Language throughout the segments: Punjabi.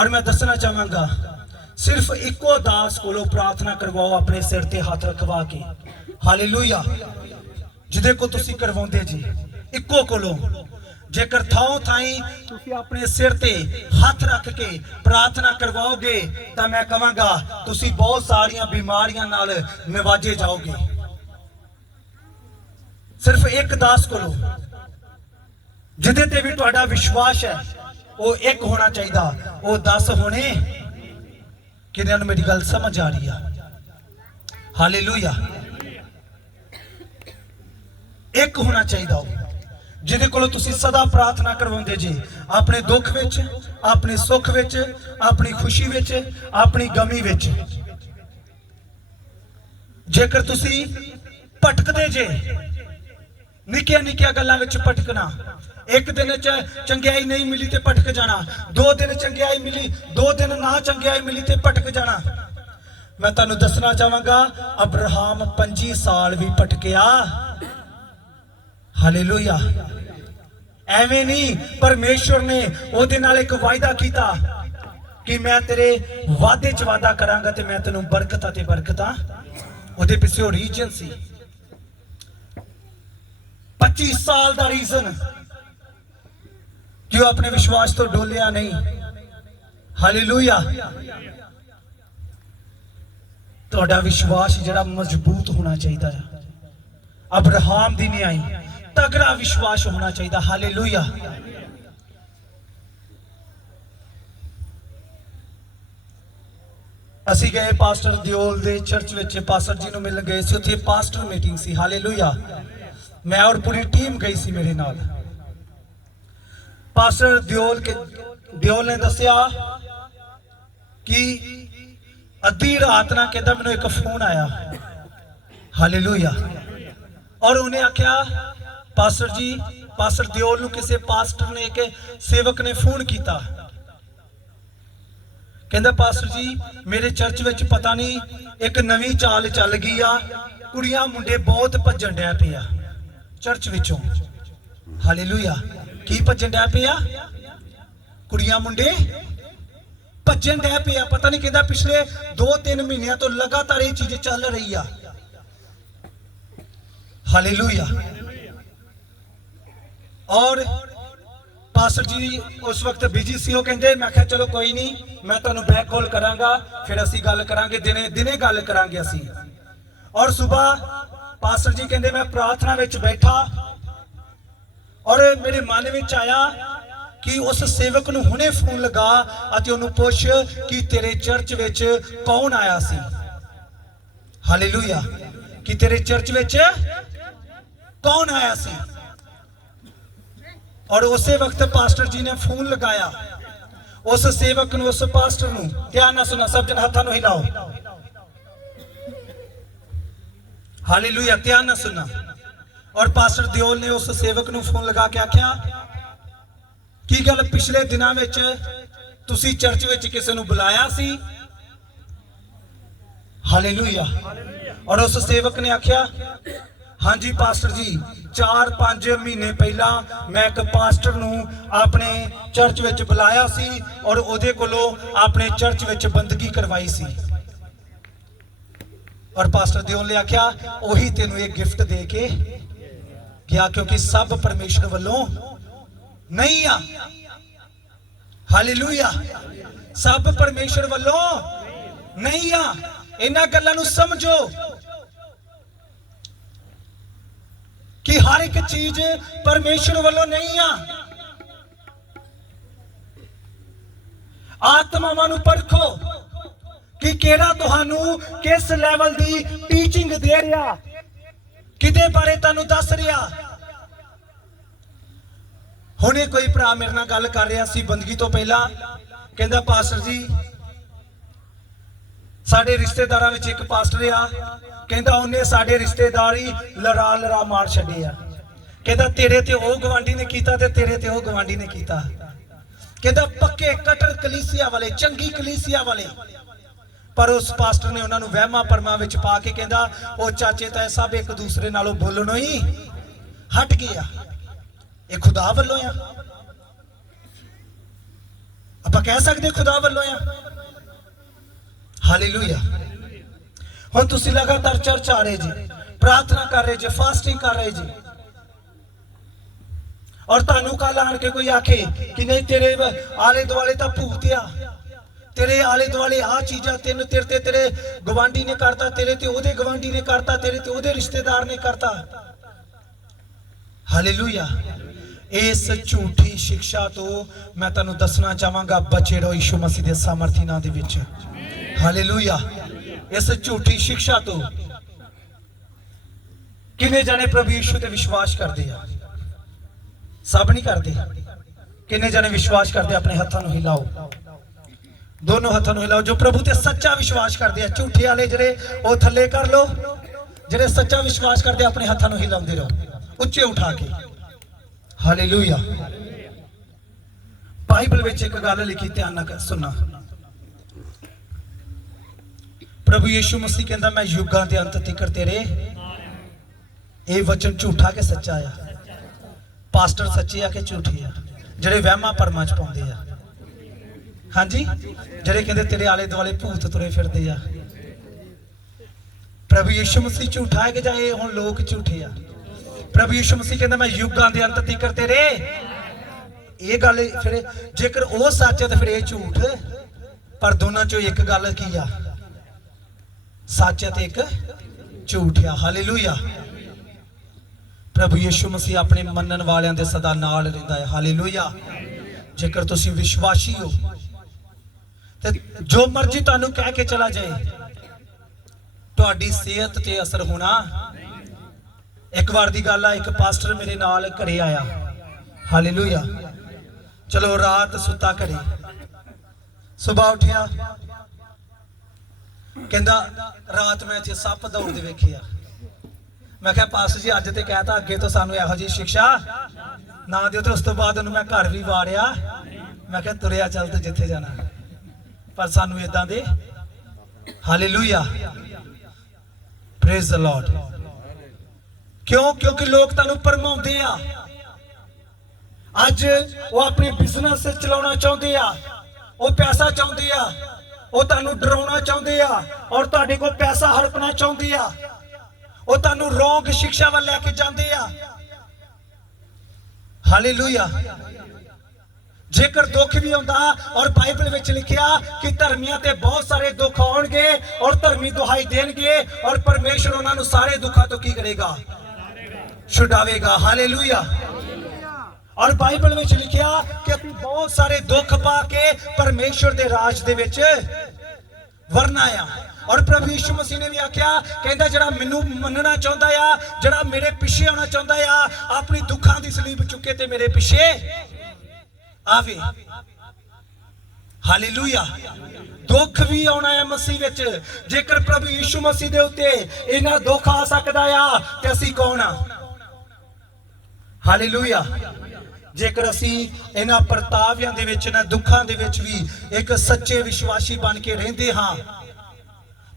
ਔਰ ਮੈਂ ਦੱਸਣਾ ਚਾਹਾਂਗਾ, ਸਿਰਫ ਇੱਕੋ ਦਾਸ ਕੋਲੋਂ ਪ੍ਰਾਰਥਨਾ ਕਰਵਾਓ ਆਪਣੇ ਸਿਰ ਤੇ ਹੱਥ ਰਖਵਾ ਕੇ। ਹਾਲੇਲੂਇਆ ਜਿਹਦੇ ਕੋ ਤੁਸੀਂ ਕਰਵਾਉਂਦੇ ਜੀ, ਇੱਕੋ ਕੋਲੋਂ। ਜੇਕਰ ਥਾਂ ਥਾਈ ਤੁਸੀਂ ਆਪਣੇ ਸਿਰ ਤੇ ਹੱਥ ਰੱਖ ਕੇ ਪ੍ਰਾਰਥਨਾ ਕਰਵਾਓਗੇ, ਤਾਂ ਮੈਂ ਕਹਾਂਗਾ, ਤੁਸੀਂ ਬਹੁਤ ਸਾਰੀਆਂ ਬਿਮਾਰੀਆਂ ਨਾਲ ਨਿਵਾਜੇ ਜਾਓਗੇ। ਸਿਰਫ ਇੱਕ ਦਾਸ ਕੋਲੋਂ, ਜਿਹਦੇ ਤੇ ਵੀ ਤੁਹਾਡਾ ਵਿਸ਼ਵਾਸ ਹੈ ਉਹ ਇੱਕ ਹੋਣਾ ਚਾਹੀਦਾ। ਉਹ 10 ਹੋਣੇ ਕਿਹਨਾਂ ਨੂੰ ਮੇਰੀ ਗੱਲ ਸਮਝ ਆ ਰਹੀ ਆ? ਹਾਲੇਲੂਇਆ ਇੱਕ ਹੋਣਾ ਚਾਹੀਦਾ ਉਹ, ਜਿਹਦੇ ਕੋਲੋਂ ਤੁਸੀਂ ਸਦਾ ਪ੍ਰਾਰਥਨਾ ਕਰਵਾਉਂਦੇ ਜੀ, ਆਪਣੇ ਦੁੱਖ ਵਿੱਚ, ਆਪਣੇ ਸੁੱਖ ਵਿੱਚ, ਆਪਣੀ ਖੁਸ਼ੀ ਵਿੱਚ, ਆਪਣੀ ਗਮੀ ਵਿੱਚ। ਜੇਕਰ ਤੁਸੀਂ ਭਟਕਦੇ ਜੇ ਨਿੱਕੀਆਂ ਨਿੱਕੀਆਂ ਗੱਲਾਂ ਵਿੱਚ ਭਟਕਣਾ ਇੱਕ ਦਿਨ ਚ ਚੰਗਿਆਈ ਨਹੀਂ ਮਿਲੀ ਤੇ ਭਟਕ ਜਾਣਾ। ਦੋ ਦਿਨ ਚੰਗਿਆਈ ਮਿਲੀ, ਦੋ ਦਿਨ ਨਾ ਚੰਗਿਆਈ ਮਿਲੀ ਤੇ ਭਟਕ ਜਾਣਾ। ਮੈਂ ਤੁਹਾਨੂੰ ਦੱਸਣਾ ਚਾਹਾਂਗਾ, ਅਬਰਾਹਮ 25 ਸਾਲ ਵੀ ਭਟਕਿਆ। ਹਾਲੇਲੂਇਆ। ਐਵੇਂ ਨਹੀਂ, ਪਰਮੇਸ਼ਵਰ ਨੇ ਉਹਦੇ ਨਾਲ ਇੱਕ ਵਾਅਦਾ ਕੀਤਾ ਕਿ ਮੈਂ ਤੇਰੇ ਵਾਅਦੇ 'ਚ ਵਾਅਦਾ ਕਰਾਂਗਾ ਤੇ ਮੈਂ ਤੈਨੂੰ ਬਰਕਤਾਂ ਤੇ ਬਰਕਤਾਂ। ਉਹਦੇ ਪਿੱਛੇ ਉਹ ਰੀਜਨ ਸੀ। 25 ਸਾਲ ਦਾ ਰੀਜ਼ਨ ਕਿ ਉਹ ਆਪਣੇ ਵਿਸ਼ਵਾਸ ਤੋਂ ਡੋਲਿਆ ਨਹੀਂ। ਹਾਲੇਲੂਇਆ ਤੁਹਾਡਾ ਵਿਸ਼ਵਾਸ ਜਿਹੜਾ ਮਜ਼ਬੂਤ ਹੋਣਾ ਚਾਹੀਦਾ ਹੈ। ਅਬਰਾਹਮ ਦੀ ਨਹੀਂ ਆਈ ਤਗੜਾ ਵਿਸ਼ਵਾਸ ਹੋਣਾ ਚਾਹੀਦਾ। ਹਾਲੇਲੂਇਆ ਅਸੀਂ ਗਏ ਪਾਸਟਰ ਦਿਓਲ ਦੇ ਚਰਚ ਵਿੱਚ। ਪਾਸਟਰ ਜੀ ਨੂੰ ਮਿਲਣ ਗਏ ਸੀ। ਉੱਥੇ ਪਾਸਟਰ ਮੀਟਿੰਗ ਸੀ। ਹਾਲੇਲੂਇਆ ਮੈਂ ਔਰ ਪੂਰੀ ਟੀਮ ਗਈ ਸੀ ਮੇਰੇ ਨਾਲ। ਪਾਸਟਰ ਦਿਓਲ ਕੇ ਦਿਓਲ ਨੇ ਦੱਸਿਆ ਕਿ ਅੱਧੀ ਰਾਤ ਨਾਲ ਕਹਿੰਦਾ ਮੈਨੂੰ ਇੱਕ ਫੋਨ ਆਇਆ। ਹਾਲੇਲੂਇਆ ਔਰ ਉਹਨੇ ਆਖਿਆ, ਪਾਸਟਰ ਜੀ, ਪਾਸਟਰ ਦਿਓਲ ਨੂੰ ਕਿਸੇ ਪਾਸਟਰ ਨੇ, ਇੱਕ ਸੇਵਕ ਨੇ ਫੋਨ ਕੀਤਾ। ਕਹਿੰਦਾ, ਪਾਸਟਰ ਜੀ, ਮੇਰੇ ਚਰਚ ਵਿੱਚ ਪਤਾ ਨਹੀਂ, ਇੱਕ ਨਵੀਂ ਚਾਲ ਚੱਲ ਗਈ ਆ। ਕੁੜੀਆਂ, ਮੁੰਡੇ ਬਹੁਤ ਭੱਜਣ ਡਿਆ ਪਿਆ ਚਰਚ ਵਿੱਚੋਂ। ਹਾਲੇਲੂਇਆ ਕੀ ਭੱਜਣ ਡਿਆ ਪਿਆ? ਕੁੜੀਆਂ ਮੁੰਡੇ? ਭੱਜਣ ਡਿਆ ਪਿਆ। ਪਤਾ ਨਹੀਂ ਕਹਿੰਦਾ ਪਿਛਲੇ 2-3 ਮਹੀਨਿਆਂ ਤੋਂ ਲਗਾਤਾਰ ਇਹ ਚੀਜ਼ ਚੱਲ ਰਹੀ ਆ। ਹਾਲੇਲੂਇਆ ਔਰ ਪਾਸਟਰ ਜੀ ਉਸ ਵਕਤ ਬਿਜ਼ੀ ਸੀ, ਉਹ ਕਹਿੰਦੇ, ਮੈਂ ਕਿਹਾ, ਚਲੋ ਕੋਈ ਨਹੀਂ ਮੈਂ ਤੁਹਾਨੂੰ ਬੈਕ ਕਾਲ ਕਰਾਂਗਾ, ਫਿਰ ਅਸੀਂ ਗੱਲ ਕਰਾਂਗੇ, ਦਿਨੇ ਦਿਨੇ ਗੱਲ ਕਰਾਂਗੇ ਅਸੀਂ। ਔਰ ਸਵੇਰ ਪਾਸਟਰ ਜੀ ਕਹਿੰਦੇ, ਮੈਂ ਪ੍ਰਾਰਥਨਾ ਵਿੱਚ ਬੈਠਾ ਔਰ ਮੇਰੇ ਮਨ ਵਿੱਚ ਆਇਆ ਕਿ ਉਸ ਸੇਵਕ ਨੂੰ ਹੁਣੇ ਫੋਨ ਲਗਾ ਅਤੇ ਉਹਨੂੰ ਪੁੱਛ ਕਿ ਤੇਰੇ ਚਰਚ ਵਿੱਚ ਕੌਣ ਆਇਆ ਸੀ? ਹਾਲੇਲੂਇਆ ਕਿ ਤੇਰੇ ਚਰਚ ਵਿੱਚ ਕੌਣ ਆਇਆ ਸੀ? ਔਰ ਉਸੇ ਵਕਤ ਪਾਸਟਰ ਜੀ ਨੇ ਫੋਨ ਲਗਾਇਆ। ਉਸ ਸੇਵਕ ਨੂੰ, ਉਸ ਪਾਸਟਰ ਨੂੰ, ਧਿਆਨ ਨਾਲ ਸੁਣਾ, ਸਭ ਜਨ ਹੱਥਾਂ ਨੂੰ ਹਿਲਾਓ। ਹਾਲੇਲੂਇਆ ਧਿਆਨ ਨਾਲ ਸੁਣਾ। ਔਰ ਪਾਸਟਰ ਦਿਓਲ ਨੇ ਉਸ ਸੇਵਕ ਨੂੰ ਫੋਨ ਲਗਾ ਕੇ ਆਖਿਆ, ਕੀ ਗੱਲ ਪਿਛਲੇ ਦਿਨਾਂ ਵਿੱਚ ਤੁਸੀਂ ਚਰਚ ਵਿੱਚ ਕਿਸੇ ਨੂੰ ਬੁਲਾਇਆ ਸੀ? ਹਾਲੇਲੂਇਆ ਔਰ ਉਸ ਸੇਵਕ ਨੇ ਆਖਿਆ, ਹਾਂਜੀ ਪਾਸਟਰ ਜੀ 4-5 ਮਹੀਨੇ ਪਹਿਲਾਂ ਮੈਂ ਇੱਕ ਪਾਸਟਰ ਨੂੰ ਆਪਣੇ ਚਰਚ ਵਿੱਚ ਬੁਲਾਇਆ ਸੀ ਔਰ ਉਹਦੇ ਕੋਲੋਂ ਆਪਣੇ ਚਰਚ ਵਿੱਚ ਬੰਦਗੀ ਕਰਵਾਈ ਸੀ। ਔਰ ਪਾਸਟਰ ਦਿਓਲ ਨੇ ਆਖਿਆ, ਉਹੀ ਤੈਨੂੰ ਇਹ ਗਿਫਟ ਦੇ ਕੇ ਗਿਆ ਕਿਉਂਕਿ ਸਭ ਪਰਮੇਸ਼ਰ ਵੱਲੋਂ ਨਹੀਂ ਆ। ਹਾਲੇਲੂਇਆ ਸਭ ਪਰਮੇਸ਼ਰ ਵੱਲੋਂ ਨਹੀਂ ਆ। ਇਹਨਾਂ ਗੱਲਾਂ ਨੂੰ ਸਮਝੋ ਕਿ ਹਰ ਇੱਕ ਚੀਜ਼ ਪਰਮੇਸ਼ਰ ਵੱਲੋਂ ਨਹੀਂ ਆ। ਆਤਮਾਵਾਂ ਨੂੰ ਪਰਖੋ ਕਿ ਕਿਹੜਾ ਤੁਹਾਨੂੰ ਕਿਸ ਲੈਵਲ ਦੀ ਟੀਚਿੰਗ ਦੇ ਰਿਹਾ। ਕਿਤੇ ਬਾਰੇ ਤੁਹਾਨੂੰ ਦੱਸ ਰਿਹਾ। ਹੁਣੇ ਕੋਈ ਭਰਾ ਮੇਰੇ ਨਾਲ ਗੱਲ ਕਰ ਰਿਹਾ ਸੀ ਬੰਦਗੀ ਤੋਂ ਪਹਿਲਾਂ। ਕਹਿੰਦਾ, ਪਾਸਟਰ ਜੀ, ਸਾਡੇ ਰਿਸ਼ਤੇਦਾਰਾਂ ਵਿੱਚ ਇੱਕ ਪਾਸਟਰ ਆ। ਕਹਿੰਦਾ, ਉਹਨੇ ਸਾਡੇ ਰਿਸ਼ਤੇਦਾਰੀ ਲੜਾ ਲੜਾ ਮਾਰ ਛੱਡੇ ਆ। ਕਹਿੰਦਾ, ਤੇਰੇ ਤੇ ਉਹ ਗਵਾਂਢੀ ਨੇ ਕੀਤਾ ਤੇ ਤੇਰੇ ਤੇ ਉਹ ਗਵਾਂਢੀ ਨੇ ਕੀਤਾ। ਕਹਿੰਦਾ, ਪੱਕੇ ਕਟਰ ਕਲੀਸਿਆ ਵਾਲੇ, ਚੰਗੀ ਕਲੀਸਿਆ ਵਾਲੇ ਪਰ ਉਸ ਪਾਸਟਰ ਨੇ ਉਹਨਾਂ ਨੂੰ ਵਹਿਮਾਂ ਪਰਮਾਂ ਵਿੱਚ ਪਾ ਕੇ ਕਹਿੰਦਾ, ਉਹ ਚਾਚੇ ਤਾਏ ਸਭ ਇੱਕ ਦੂਸਰੇ ਨਾਲੋਂ ਬੋਲਣੋਂ ਹੀ ਹਟ ਗਏ ਆ। ਇਹ ਖੁਦਾ ਵੱਲੋਂ ਆ। ਆਪਾਂ ਕਹਿ ਸਕਦੇ ਖੁਦਾ ਵੱਲੋਂ ਆ। ਹਾਲੇਲੂਇਆ। ਹੁਣ ਤੁਸੀਂ ਲਗਾਤਾਰ ਚਰਚ ਆ ਰਹੇ ਜੀ, ਪ੍ਰਾਰਥਨਾ ਕਰ ਰਹੇ ਜੀ, ਫਾਸਟਿੰਗ ਕਰ ਰਹੇ ਜੀ। ਔਰ ਤੁਹਾਨੂੰ ਕੱਲ ਆਣ ਕੇ ਕੋਈ ਆਖੇ ਕਿ ਨਹੀਂ ਤੇਰੇ ਆਲੇ ਦੁਆਲੇ ਤਾਂ ਭੂਤ ਆ। ਤੇਰੇ ਆਲੇ ਦੁਆਲੇ ਆ ਚੀਜ਼ਾਂ ਤਿੰਨ ਤੇਰੇ ਤੇ ਤੇਰੇ ਗਵਾਂਢੀ ਨੇ ਕਰਤਾ, ਤੇਰੇ ਤੇ ਉਹਦੇ ਗਵਾਂਢੀ ਨੇ ਕਰਤਾ, ਤੇਰੇ ਤੇ ਉਹਦੇ ਰਿਸ਼ਤੇਦਾਰ ਨੇ ਕਰਤਾ। ਹਾਲੇਲੂਇਆ ਇਸ ਝੂਠੀ ਸਿੱਖਿਆ ਤੋਂ ਮੈਂ ਤੁਹਾਨੂੰ ਦੱਸਣਾ ਚਾਹਾਂਗਾ, ਬਚੇ ਰਹੋ ਯਿਸੂ ਮਸੀਹ ਦੇ ਸਾਮਰਥੀ ਨਾਂ ਦੇ ਵਿੱਚ। ਹਾਲੇਲੂਇਆ ਇਸ ਝੂਠੀ ਸਿੱਖਿਆ ਤੋਂ ਕਿੰਨੇ ਜਾਣੇ ਪ੍ਰਭੂ ਯਿਸੂ ਤੇ ਵਿਸ਼ਵਾਸ ਕਰਦੇ ਆ? ਸਭ ਨਹੀਂ ਕਰਦੇ। ਕਿੰਨੇ ਜਾਣੇ ਵਿਸ਼ਵਾਸ ਕਰਦੇ ਆਪਣੇ ਹੱਥਾਂ ਨੂੰ ਹਿਲਾਓ। ਦੋਨੋਂ ਹੱਥਾਂ ਨੂੰ ਹਿਲਾਓ, ਜੋ ਪ੍ਰਭੂ ਤੇ ਸੱਚਾ ਵਿਸ਼ਵਾਸ ਕਰਦੇ ਆ, ਝੂਠੇ ਵਾਲੇ ਜਿਹੜੇ, ਉਹ ਥੱਲੇ ਕਰ ਲਓ। ਜਿਹੜੇ ਸੱਚਾ ਵਿਸ਼ਵਾਸ ਕਰਦੇ ਆਪਣੇ ਹੱਥਾਂ ਨੂੰ ਹਿਲਾਉਂਦੇ ਰਹੋ, ਉੱਚੇ ਉਠਾ ਕੇ। ਹਾਲੇਲੂਇਆ ਬਾਈਬਲ ਵਿੱਚ ਇੱਕ ਗੱਲ ਲਿਖੀ, ਧਿਆਨ ਨਾਲ ਸੁਣਨਾ। ਪ੍ਰਭੂ ਯੀਸ਼ੂ ਮਸੀਹ ਕਹਿੰਦਾ, ਮੈਂ ਯੁੱਗਾਂ ਦੇ ਅੰਤ ਤੱਕ ਤੇਰੇ। ਇਹ ਵਚਨ ਝੂਠਾ ਕਿ ਸੱਚਾ ਆ? ਪਾਸਟਰ ਸੱਚੇ ਆ ਕਿ ਝੂਠੇ ਆ? ਜਿਹੜੇ ਵਹਿਮਾਂ ਪਰਮਾਂ ਚ ਪਾਉਂਦੇ ਆ। ਹਾਂਜੀ? ਜਿਹੜੇ ਕਹਿੰਦੇ ਤੇਰੇ ਆਲੇ ਦੁਆਲੇ ਭੂਤ ਤੁਰੇ ਫਿਰਦੇ ਆ। ਪ੍ਰਭੂ ਯੀਸ਼ੂ ਮਸੀਹ ਝੂਠਾ ਹੈ ਕਿ ਜਾਂ ਇਹ ਹੁਣ ਲੋਕ ਝੂਠੇ ਆ? ਪ੍ਰਭੂ ਯੀਸ਼ੂ ਮਸੀਹ ਕਹਿੰਦਾ, ਮੈਂ ਯੁੱਗਾਂ ਦੇ ਅੰਤ ਤੀਕਰ ਤੇਰੇ ਇਹ ਗੱਲ ਫਿਰ ਜੇਕਰ ਉਹ ਸੱਚ ਹੈ ਤਾਂ ਫਿਰ ਇਹ ਝੂਠ ਪਰ ਦੋਨਾਂ ਚੋਂ ਇੱਕ ਗੱਲ ਕੀ ਆ? ਸੱਚ ਹੈ ਤੇ ਇੱਕ ਝੂਠ ਆ। ਹਾਲੇਲੂਇਆ। ਪ੍ਰਭੂ ਯੀਸ਼ੂ ਮਸੀਹ ਆਪਣੇ ਮੰਨਣ ਵਾਲਿਆਂ ਦੇ ਸਦਾ ਨਾਲ ਰਹਿੰਦਾ ਹੈ। ਹਾਲੇਲੂਇਆ। ਜੇਕਰ ਤੁਸੀਂ ਵਿਸ਼ਵਾਸੀ ਹੋ ਤੇ ਜੋ ਮਰਜ਼ੀ ਤੁਹਾਨੂੰ ਕਹਿ ਕੇ ਚਲਾ ਜਾਏ। ਤੁਹਾਡੀ ਸਿਹਤ ਤੇ ਅਸਰ ਹੋਣਾ ਇੱਕ ਵਾਰ ਦੀ ਗੱਲ ਆ, ਇੱਕ ਪਾਸਟਰ ਮੇਰੇ ਨਾਲ ਘਰੇ ਆਇਆ। ਹਾਲੇਲੂਇਆ ਚਲੋ ਰਾਤ ਸੁੱਤਾ ਘਰੇ। ਸਵੇਰ ਉਠਿਆ। ਕਹਿੰਦਾ, ਰਾਤ ਮੈਂ ਇੱਥੇ ਸੱਪ ਦੌੜਦੇ ਵੇਖਿਆ। ਮੈਂ ਕਿਹਾ, ਪਾਸਟਰ ਜੀ, ਅੱਜ ਤੇ ਕਹਿਤਾ, ਅੱਗੇ ਤੋਂ ਸਾਨੂੰ ਇਹੋ ਜਿਹੀ ਸਿੱਖਿਆ ਨਾ ਦਿਓ ਤੇ ਉਸ ਤੋਂ ਬਾਅਦ ਉਹਨੂੰ ਮੈਂ ਘਰ ਵੀ ਵਾੜਿਆ। ਮੈਂ ਕਿਹਾ, ਤੁਰਿਆ ਚੱਲ ਤੇ ਜਿੱਥੇ ਜਾਣਾ। ਪਰ ਸਾਨੂੰ ਇਦਾਂ ਦੇ ਹਾਲੇਲੂਇਆ ਪ੍ਰੇਜ਼ ਦ ਲਾਰਡ ਕਿਉਂ? ਕਿਉਂਕਿ ਲੋਕ ਤੁਹਾਨੂੰ ਪਰਮਾਉਂਦੇ ਆ। ਅੱਜ ਉਹ ਆਪਣੇ ਬਿਜ਼ਨਸ ਚਲਾਉਣਾ ਚਾਹੁੰਦੇ ਆ। ਉਹ ਪੈਸਾ ਚਾਹੁੰਦੇ ਆ। ਉਹ ਤੁਹਾਨੂੰ ਡਰਾਉਣਾ ਚਾਹੁੰਦੇ ਆ। ਔਰ ਤੁਹਾਡੇ ਕੋਲ ਪੈਸਾ ਹੜਪਣਾ ਚਾਹੁੰਦੇ ਆ। ਉਹ ਤੁਹਾਨੂੰ ਰੋਂਗ ਸਿੱਖਿਆ ਵੱਲ ਲੈ ਕੇ ਜਾਂਦੇ ਆ। ਹਾਲੇਲੂਇਆ ਜੇਕਰ ਦੁੱਖ ਵੀ ਆਉਂਦਾ ਔਰ ਬਾਈਬਲ ਵਿੱਚ ਲਿਖਿਆ ਕਿ ਧਰਮੀਆਂ ਤੇ ਬਹੁਤ ਸਾਰੇ ਦੁੱਖ ਆਉਣਗੇ ਔਰ ਧਰਮੀ ਦੁਹਾਈ ਦੇਣਗੇ ਔਰ ਪਰਮੇਸ਼ਰ ਉਹਨਾਂ ਨੂੰ ਸਾਰੇ ਦੁੱਖਾਂ ਤੋਂ ਕੀ ਕਰੇਗਾ? ਛੁਡਾਵੇਗਾ। ਹਾਲੇਲੂਇਆ। ਔਰ ਬਾਈਬਲ ਵਿੱਚ ਲਿਖਿਆ ਕਿ ਅਸੀਂ ਬਹੁਤ ਸਾਰੇ ਦੁੱਖ ਪਾ ਕੇ ਪਰਮੇਸ਼ਰ ਦੇ ਰਾਜ ਦੇ ਵਿੱਚ ਵਰਨਾ ਆ। ਔਰ ਪ੍ਰਭੂ ਯਿਸੂ ਮਸੀਹ ਨੇ ਵੀ ਆਖਿਆ, ਕਹਿੰਦਾ ਜਿਹੜਾ ਮੈਨੂੰ ਮੰਨਣਾ ਚਾਹੁੰਦਾ ਆ, ਜਿਹੜਾ ਮੇਰੇ ਪਿੱਛੇ ਆਉਣਾ ਚਾਹੁੰਦਾ ਆ, ਆਪਣੀ ਦੁੱਖਾਂ ਦੀ ਸਲੀਬ ਚੁੱਕੇ ਤੇ ਮੇਰੇ ਪਿੱਛੇ ਆਵੇ। ਹਾਲੇਲੂਇਆ। ਦੁੱਖ ਵੀ ਆਉਣਾ ਹੈ ਮਸੀਹ ਵਿੱਚ। ਜੇਕਰ ਪ੍ਰਭੂ ਯਿਸੂ ਮਸੀਹ ਦੇ ਉੱਤੇ ਇਹਨਾਂ ਦੁੱਖ ਆ ਸਕਦਾ ਆ, ਤੇ ਅਸੀਂ ਕੌਣ ਆ? ਹਾਲੇਲੂਇਆ। ਜੇਕਰ ਅਸੀਂ ਇਹਨਾਂ ਪਰਤਾਵਿਆਂ ਦੇ ਵਿੱਚ, ਇਹਨਾਂ ਦੁੱਖਾਂ ਦੇ ਵਿੱਚ ਵੀ ਇੱਕ ਸੱਚੇ ਵਿਸ਼ਵਾਸੀ ਬਣ ਕੇ ਰਹਿੰਦੇ ਹਾਂ,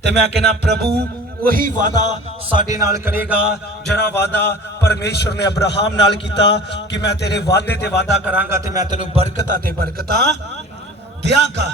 ਤੇ ਮੈਂ ਕਹਿੰਦਾ, ਪ੍ਰਭੂ ਉਹੀ ਵਾਦਾ ਸਾਡੇ ਨਾਲ ਕਰੇਗਾ, ਜਿਹੜਾ ਵਾਦਾ ਪਰਮੇਸ਼ਰ ਨੇ ਅਬਰਾਹਮ ਨਾਲ ਕੀਤਾ ਕਿ ਮੈਂ ਤੇਰੇ ਵਾਅਦੇ ਤੇ ਵਾਦਾ ਕਰਾਂਗਾ ਤੇ ਮੈਂ ਤੈਨੂੰ ਬਰਕਤਾਂ ਤੇ ਬਰਕਤਾਂ ਦਿਆਂਗਾ।